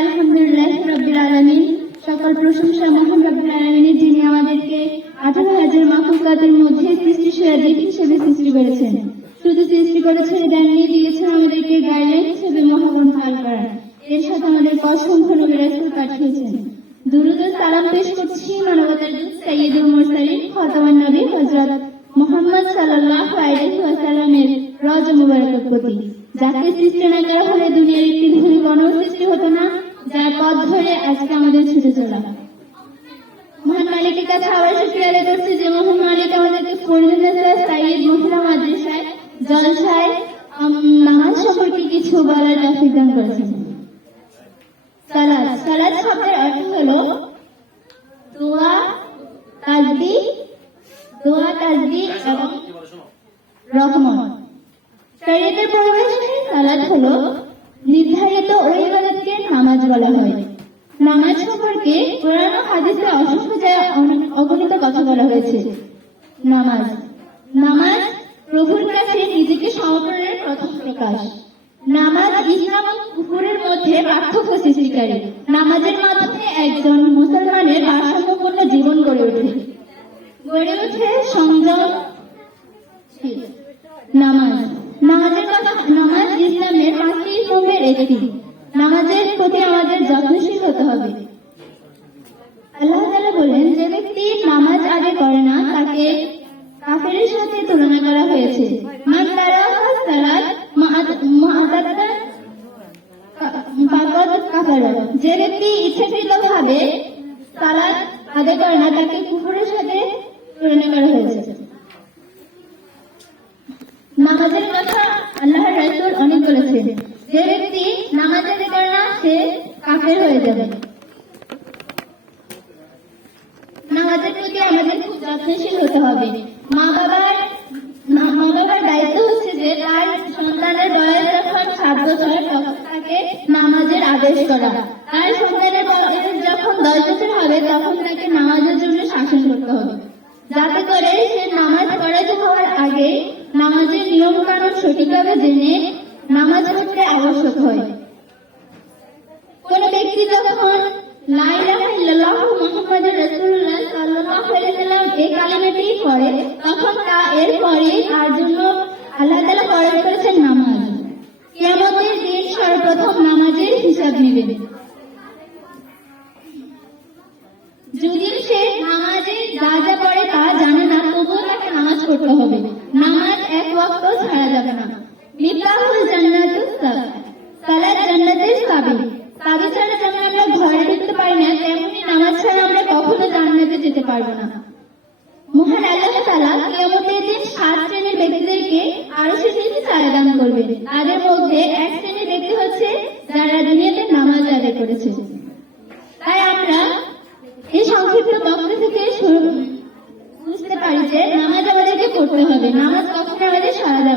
আলহামদুলিল্লাহ রাব্বিল আলামিন। সকল প্রশংসা মহান রাব্বিল আলামিনের, যিনি আমাদেরকে 18,000 মাখলুকাতের মধ্যে সৃষ্টি সহায়ক হিসেবে সৃষ্টি করেছেন। শুধু সৃষ্টি করেছেন, দেননি, দিয়েছেন আমাদেরকে গাইডলাইন হিসেবে মহাগ্রন্থ আল কোরআন। এর সাথে আমাদেরকে অসংখ্য নবী রাসূল পাঠিয়েছেন। দুরূদ ও সালাম পেশ করছি মানবতার দূত সাইয়্যিদুল মুরসালিন খাতামুন নবী হযরত মুহাম্মদ সাল্লাল্লাহু আলাইহি ওয়াসাল্লামের রওজা মুবারকের প্রতি, যাকে সৃষ্টি না করা হলে দুনিয়ার একটি ধনী গণ সৃষ্টি হতো না, যার পথ ধরে আজকে আমাদের ছুটে চলা। মহান মালিকের কাছে আবার শুকরিয়া আদায় করছি যে মহান মালিক আমাদেরকে ফরিদুন্নেসা সাইয়্যিদ মহিলা মাদ্রাসায় জলসায় নামাজ সম্পর্কে কিছু বলার তৌফিক দান করেছেন। সালাত শব্দের অর্থ হলো দোয়া, তাসবিহ এবং রহমত। শরীয়তের পরিভাষায় সালাত হলো নির্ধারিত ওই ইবাদতকে নামাজ বলা হয়। নামাজ সম্পর্কে কোরআন ও হাদিসে অসংখ্য অগণিত কথা বলা হয়েছে। নামাজ প্রভুর কাছে নিজেকে সমর্পণের প্রথম প্রকাশ। নামাজ ইসলাম ও কুফরের মধ্যে পার্থক্য সৃষ্টিকারী। নামাজের মাধ্যমে একজন মুসলমানের ভারসাম্যপূর্ণ জীবন গড়ে ওঠে সংযম। নামাজ ইসলামের 5টি স্তম্ভের একটি। নামাজের প্রতি আমাদের যত্নশীল হতে হবে। আল্লাহ তাআলা বলেন, যে ব্যক্তি নামাজ আদায় করে না তাকে কাফেরের সাথে তুলনা করা হয়েছে। মান তারাকা সালাত মুআতাদাতান ফাকাদ কাফারা। যে ব্যক্তি ইচ্ছাকৃতভাবে সালাত আদায় করে না তাকে কুফরের সাথে তুলনা করা হয়েছে। নামাজের কথা আল্লাহর রাসূল অনেক বলেছেন। যে ব্যক্তি নামাজ আদায় করে না সে কাফের হয়ে যাবে। নামাজের প্রতি আমাদের খুব যত্নশীল হতে হবে। মা বাবার দায়িত্ব হচ্ছে যে তার সন্তানের বয়স যখন 7 বছর তখন তাকে নামাজের আদেশ করা। তার সন্তানের বয়স যখন 10 বছর হবে তখন তাকে নামাজের জন্য শাসন করতে হবে, যাতে করে সে নামাজ পড়াতে হওয়ার আগে নামাজের নিয়ম কানুন সঠিকভাবে জেনে নামাজ পড়তে আবশ্যক হয়। কোন ব্যক্তি যখন লা ইলাহা ইল্লাল্লাহু মুহাম্মাদুর রাসূলুল্লাহ সাল্লাল্লাহু আলাইহি ওয়াসাল্লাম এই কালিমাটি পড়ে, তখন এরপরে তার জন্য আল্লাহ তাআলা ফরজ করেছেন নামাজ। কিয়ামতের দিন সর্বপ্রথম নামাজের হিসাব নেবেন। যদিও সে নামাজে যা যা পড়ে তা জানে না, তবুও তাকে নামাজ পড়তে হবে। নামাজ এক ওয়াক্ত ছাড়া যাবে না। মিফতাহুল জান্নাতুস সালাত। সালাত জান্নাতের চাবি। চাবি ছাড়া যেমন আমরা ঘরে ঢুকতে পারি না, তেমনি নামাজ ছাড়া আমরা কখনো জান্নাতে যেতে পারবো না। মহান আল্লাহ তাআলা কিয়ামতের দিন 7 শ্রেণীর ব্যক্তিদেরকে আরশের নিচে ছায়া দান করবেন। তাদের মধ্যে এক শ্রেণীর ব্যক্তি হচ্ছে যারা দুনিয়াতে নামাজ আদায় করেছে। তাই আমরা এই সংক্ষিপ্ত বক্তব্য থেকে বুঝতে পারি যে নামাজ আমাদেরকে পড়তে হবে। নামাজ কখনো আমাদের সারা